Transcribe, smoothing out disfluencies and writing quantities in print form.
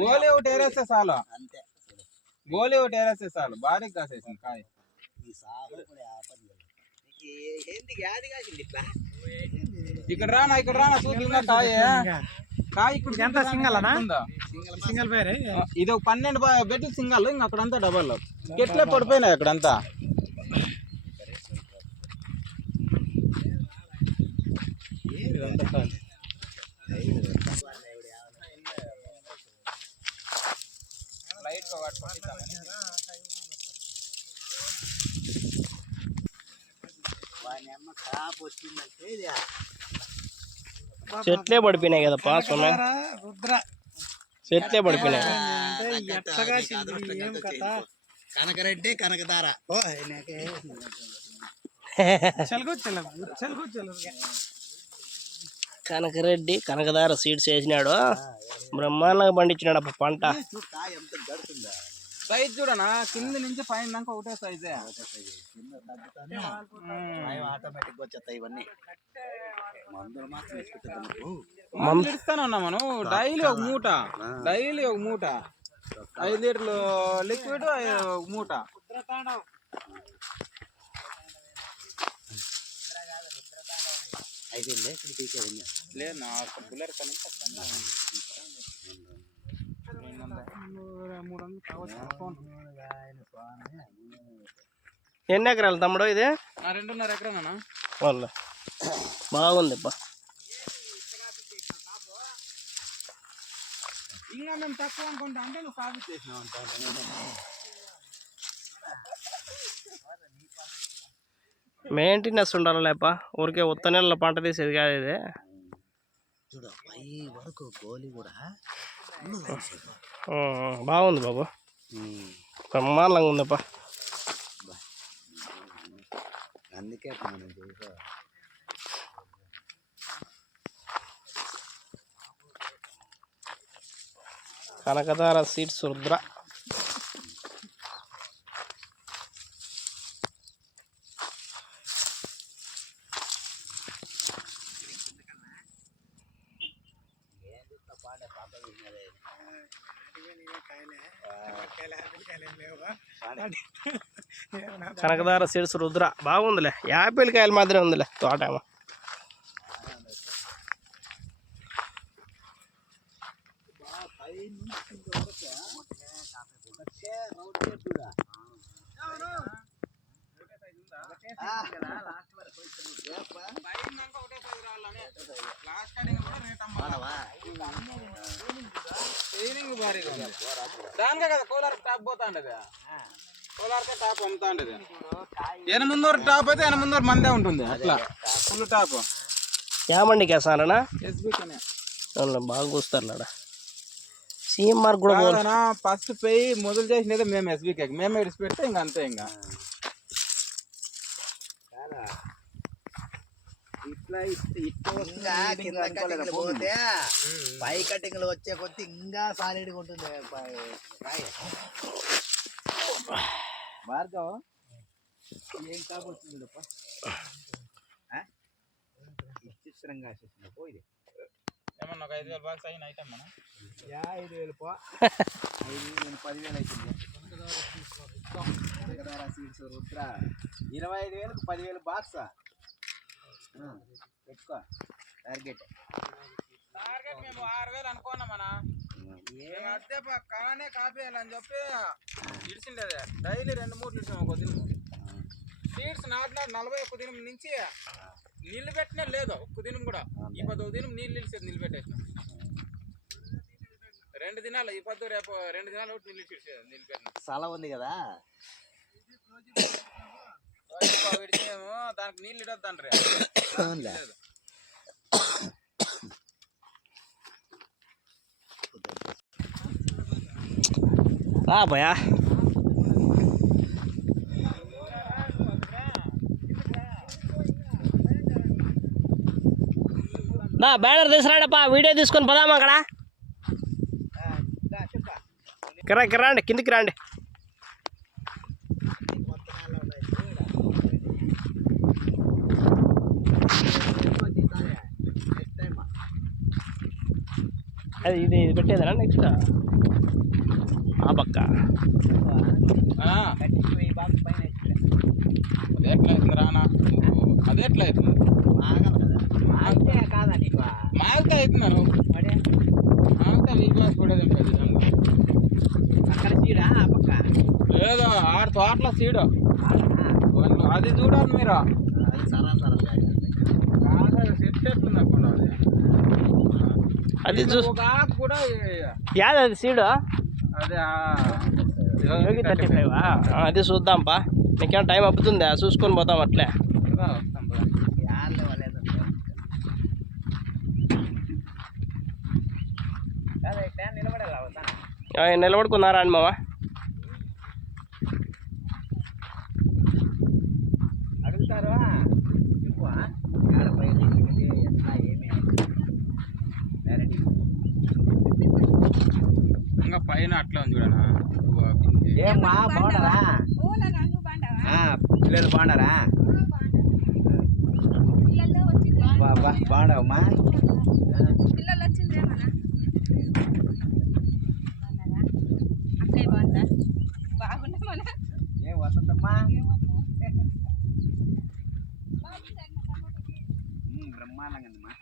గోలీ ఒకటి ఏరేస్తే చాలు, గోలీ ఒకటి ఏరేస్తే చాలు. భారీ కాసేసింది కాయ. ఇక్కడ రానా చూద్దా కాయ. కాయ ఇక్కడ ఎంత సింగల్ పేరే ఇది ఒక 12 బెడ్లు సింగల్, ఇంకా అక్కడంతా డబల్. ఎట్లే పడిపోయినాయి అక్కడంతా. చెట్లే పడిపోయినాయి కదప్పా సొన్న, చెట్లే పడిపోయినాయి. కనకరెడ్డి కనకదార కనకరెడ్డి కనకదార సీడ్స్ వేసినాడు, బ్రహ్మాండంగా పండించినాడు పంట. సైజ్ చూడనా, కింద నుంచి పైన దాకా ఒకటే సైజే. ఆటోమేటిక్ వచ్చేస్తాయి ఇవన్నీ. మందులు ఇస్తానే ఉన్నా మనం. డైలీ ఒక మూట 5 లీటర్లు లిక్విడ్, ఒక మూట. లేదు నా బుల్లర్ ఎన్ని ఎకరాలు తమ్ముడు ఇది? 2.5 ఎకరానా. బాగుంది. ఇంకా మేము తక్కువ అనుకుంటా అంటే నువ్వు కాపీ చేసినావు అంట. మెయింటెనెన్స్ ఉండాలి లేప, ఊరికే ఉత్త నెలల పంట తీసేది కాదు ఇది. బాగుంది బాబు, బ్రహ్మాండంగా ఉందప్ప. అందుకే కనకదార సీడ్స్ రుద్ర. కనకదార సీడ్స్ రుద్ర బాగుందిలే, యాపిల్ కాయలు మాత్రమే ఉందిలే తోటేమో. దానికే కదా కోలార్ టాప్ పోతా ఉండేది, కోలార్కే టాప్ అమ్ముతా ఉండేది. 800 టాప్ అయితే 800 మందే ఉంటుంది అట్లా ఫుల్ టాప్. ఏమండికి వేస్తారనా? ఎస్బీకేనే బాగా కూస్తారులాడ. సీఎం మార్క్ కూడా ఫస్ట్ పోయి మొదలు చేసినదే మేము ఎస్బీకే, మేమే ఇడిచి పెడితే ఇంకా అంతే. ఇంకా పోతే పై కటింగ్లు వచ్చే కొద్ది ఇంకా సాలిడ్గా ఉంటుంది. భార్గవ్ ఏం కాబోతుంది విచిత్రంగా పోయి ఏమన్నా 5,000 బాక్స్ అయిన ఐటమ్ మనం 5,000 పో 10,000 అవుతుంది. సీడ్స్ రుద్ర 25,000 10,000 బాక్స్ పెట్టుకో. టార్గెట్ మేము 6,000 అనుకున్నామన్నా. అదే కానే కాపేయాలని చెప్పి ఇడిచిండేది. డైలీ 2-3 లీటర్లు ఒక దినం. సీడ్స్ నాటిన 41 దినం నుంచి నీళ్ళు పెట్టినా లేదు ఒక్క దినం కూడా. ఈ 10వ దినం నీళ్ళు నిలిచేది నిలబెట్టేసిన 2 దినాలు, ఈ 10 రేపు 2 దినాలు నీళ్ళు ఇచ్చేది నిలబెట్టిన. చాలా ఉంది కదా విడిచేమో దానికి నీళ్ళు ఇడొద్దండ్రే. భయా బ్యానర్ తీసుకురాడప్పా, వీడియో తీసుకొని పోదామా అక్కడ. రండి కిందికి రండి. అది ఇది పెట్టేదా నెక్స్ట్ ఆ పక్క కట్టిపోయి బాగా పైన ఎక్కితే. అది ఎట్లా అవుతుంది రానా అది ఎట్లా అవుతుంది ఆగదు కదా. ఆగితే కాదా నీకు? మాగితే అవుతున్నారు మరి మాగితే వీక్నెస్ కూడా ఉంటుంది అక్కడ చీడా ఆ పక్క లేదు ఆడ తోటలో సీడు ఆగనా? అది చూడాలి మీరు అది సరా కాదు సెట్ ఎట్లుంది అక్కడ అది చూ ఒక ఆకు కూడా యాది అది సీడు అదే యోగి 35 అది చూద్దాంపా నీకేం టైం అప్పుతుందా చూసుకొని పోతాం అట్లే యాళ్ళ వాళ్ళేదో కాదు ఇట్లా నిలబడాలి అవుతా. నిలబడుకున్నారా అని మామ అడుగుతారు చెప్పు ఆడపై ఎట్లా ఏమి డైరెక్ట్ ఇంకా పైన అట్లా ఉంది చూడనా ఏమ్మా బాగున్నారా? పిల్లలు బాగున్నారా? బాగున్నావమ్మా? పిల్లలు వచ్చిందేమన్నా అక్కయ్య బాగుందా? బాగున్నా మన ఏం వసంతమ్మా? బ్రహ్మాండంగా ఉందమ్మా.